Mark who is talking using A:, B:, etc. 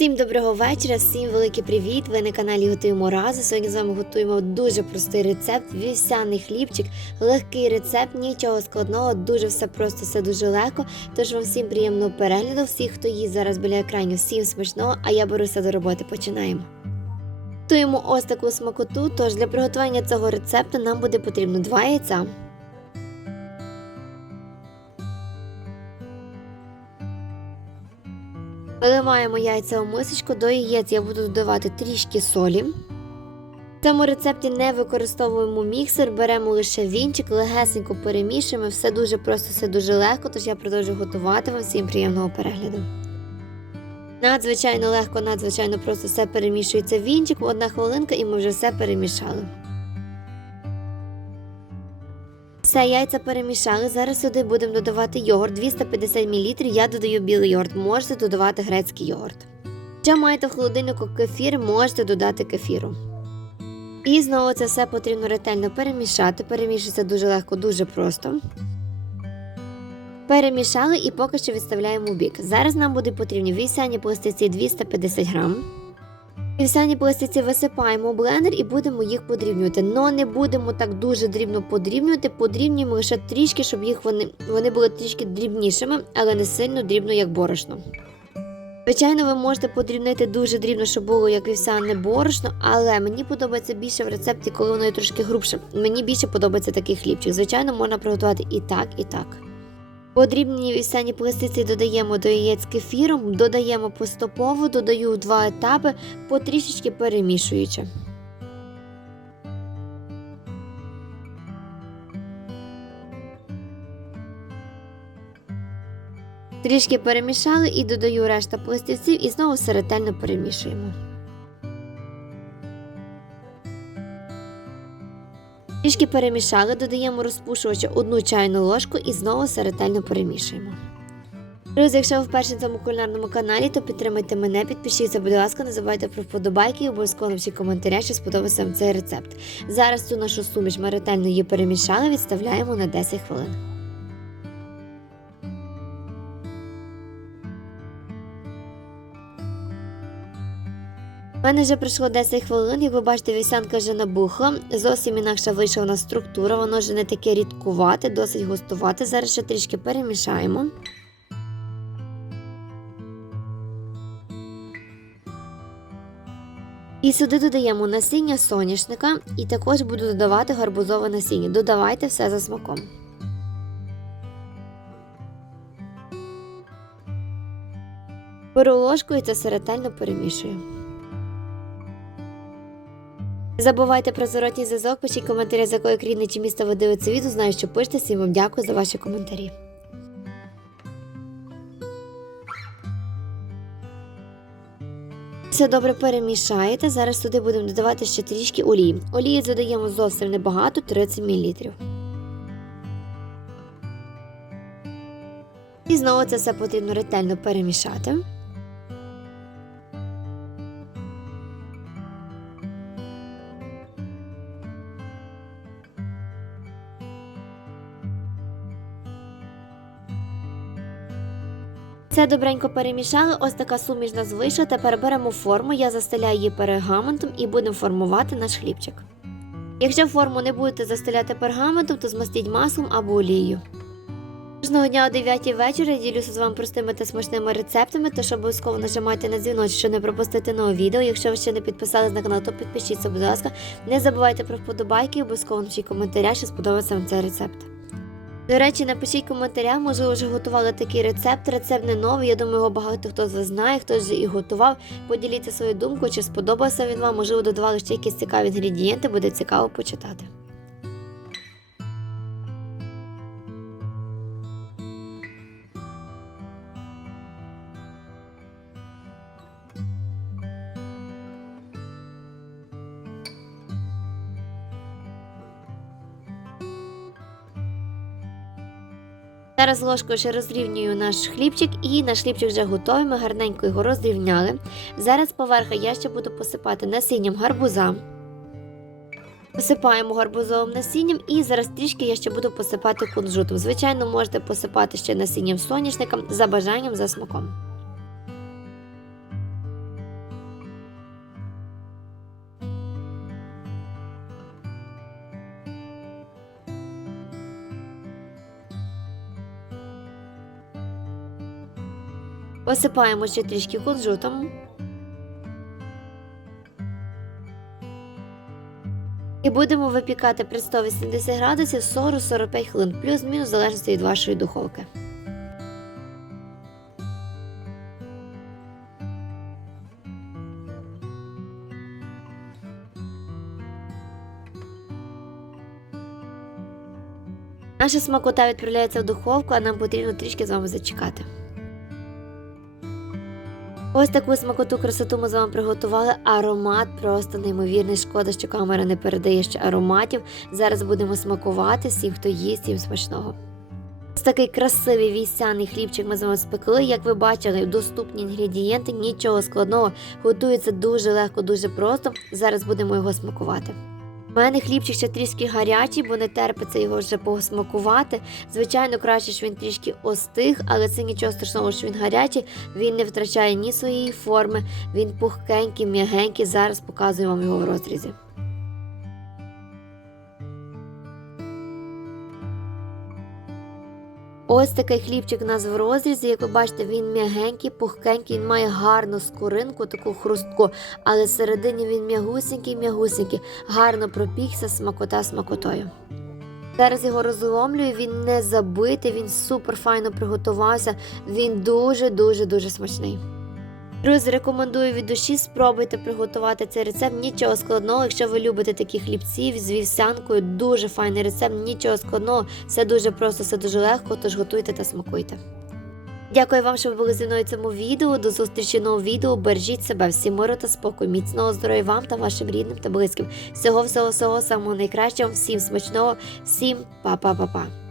A: Всім доброго вечора, всім великий привіт! Ви на каналі Готуємо разом. Сьогодні з вами готуємо дуже простий рецепт, вівсяний хлібчик, легкий рецепт, нічого складного, дуже все просто, все дуже легко. Тож вам всім приємного перегляду. Всіх, хто їсть зараз біля екранів, всім смачного, а я беруся до роботи. Починаємо. Готуємо ось таку смакоту. Тож для приготування цього рецепту нам буде потрібно 2 яйця. Виливаємо яйця у мисочку, до яєць я буду додавати трішки солі. В цьому рецепті не використовуємо міксер, беремо лише вінчик, легесенько перемішуємо, все дуже просто, все дуже легко, тож я продовжую готувати вам всім приємного перегляду. Надзвичайно легко, надзвичайно просто все перемішується в вінчик, одна хвилинка і ми вже все перемішали. Все, яйця перемішали. Зараз сюди будемо додавати йогурт 250 мл. Я додаю білий йогурт, можете додавати грецький йогурт. Якщо маєте в холодильнику кефір, можете додати кефіру. І знову це все потрібно ретельно перемішати. Перемішується дуже легко, дуже просто. Перемішали і поки що відставляємо у бік. Зараз нам буде потрібні вівсяні пластиці 250 грам. Вівсяні пластиці висипаємо у блендер і будемо їх подрібнювати. Но не будемо так дуже дрібно подрібнювати, подрібнюємо лише трішки, щоб їх вони, вони були трішки дрібнішими, але не сильно дрібно, як борошно. Звичайно, ви можете подрібнити дуже дрібно, щоб було як вівсяне борошно, але мені подобається більше в рецепті, коли воно є трошки грубше. Мені більше подобається такий хлібчик. Звичайно, можна приготувати і так, і так. Подрібнені вівсяні пластиці додаємо до яєць кефіром, додаємо поступово, додаю в два етапи, потрішечки перемішуючи. Трішки перемішали і додаю решта пластівців і знову все ретельно перемішуємо. Трішки перемішали, додаємо розпушувача одну чайну ложку і знову все ретельно перемішуємо. Друзі, якщо ви вперше на цьому кулінарному каналі, то підтримайте мене, підпишіться, будь ласка, не забувайте про вподобайки і обов'язково всі коментаря, що сподобався вам цей рецепт. Зараз цю нашу суміш ми ретельно її перемішали, відставляємо на 10 хвилин. У мене вже пройшло 10 хвилин, як ви бачите, вівсянка вже набухла. Зовсім інакша вийшла у нас структура, воно вже не таке рідкувате, досить густувате. Зараз ще трішки перемішаємо. І сюди додаємо насіння соняшника і також буду додавати гарбузове насіння. Додавайте все за смаком. Беру ложку і це все ретельно перемішую. Не забувайте про зворотній зв'язок, пишіть коментарі, з якої країни чи міста ви дивитеся відео. Знаю, що пишете, всім вам дякую за ваші коментарі. Все добре перемішаєте. Зараз сюди будемо додавати ще трішки олії. Олії додаємо зовсім небагато 30 мл. І знову це все потрібно ретельно перемішати. Все добренько перемішали, ось така суміш нас вийшла. Тепер беремо форму, я застеляю її пергаментом і будемо формувати наш хлібчик. Якщо форму не будете застеляти пергаментом, то змастіть маслом або олією. Кожного дня о 9 вечора я ділюся з вами простими та смачними рецептами, тож обов'язково нажимайте на дзвіночок, щоб не пропустити нове відео. Якщо ви ще не підписались на канал, то підпишіться, будь ласка. Не забувайте про вподобайки, обов'язково напишіть коментаря, що сподобається вам цей рецепт. До речі, напишіть коментаря, може ви вже готували такий рецепт. Рецепт не новий. Я думаю, його багато хто з вас знає, хтось вже і готував. Поділіться свою думку, чи сподобався він вам, можливо, додавали ще якісь цікаві інгредієнти, буде цікаво почитати. Зараз ложкою ще розрівнюю наш хлібчик, і наш хлібчик вже готовий. Ми гарненько його розрівняли. Зараз поверха я ще буду посипати насінням гарбуза. Посипаємо гарбузовим насінням і зараз трішки я ще буду посипати кунжутом. Звичайно, можете посипати ще насінням соняшника за бажанням за смаком. Посипаємо ще трішки кунжутом. І будемо випікати при 180 градусів 40-45 хвилин, плюс-мінус в залежності від вашої духовки. Наша смакота відправляється в духовку, а нам потрібно трішки з вами зачекати. Ось таку смакоту красоту ми з вами приготували. Аромат просто неймовірний. Шкода, що камера не передає ще ароматів. Зараз будемо смакувати всім, хто їсть, всім смачного. Ось такий красивий вівсяний хлібчик ми з вами спекли. Як ви бачили, доступні інгредієнти, нічого складного. Готується дуже легко, дуже просто. Зараз будемо його смакувати. У мене хлібчик ще трішки гарячий, бо не терпиться його вже посмакувати. Звичайно, краще, що він трішки остиг, але це нічого страшного, що він гарячий. Він не втрачає ні своєї форми, він пухкенький, м'ягенький. Зараз показую вам його в розрізі. Ось такий хлібчик у нас в розрізі. Як ви бачите, він м'ягенький, пухкенький, він має гарну скоринку, таку хрустку, але всередині він м'ягусенький, м'ягусенький, гарно пропікся, смакота смакотою. Зараз його розломлюю, він не забитий, він супер файно приготувався, він дуже-дуже дуже смачний. Друзі, рекомендую від душі, спробуйте приготувати цей рецепт. Нічого складного, якщо ви любите такі хлібці з вівсянкою, дуже файний рецепт, нічого складного, все дуже просто, все дуже легко, тож готуйте та смакуйте. Дякую вам, що ви були зі мною в цьому відео. До зустрічі в новому відео. Бережіть себе, всі миру та спокою, міцного здоров'я вам та вашим рідним та близьким. Всього всього всього самого найкращого, всім смачного, всім па-па-па-па.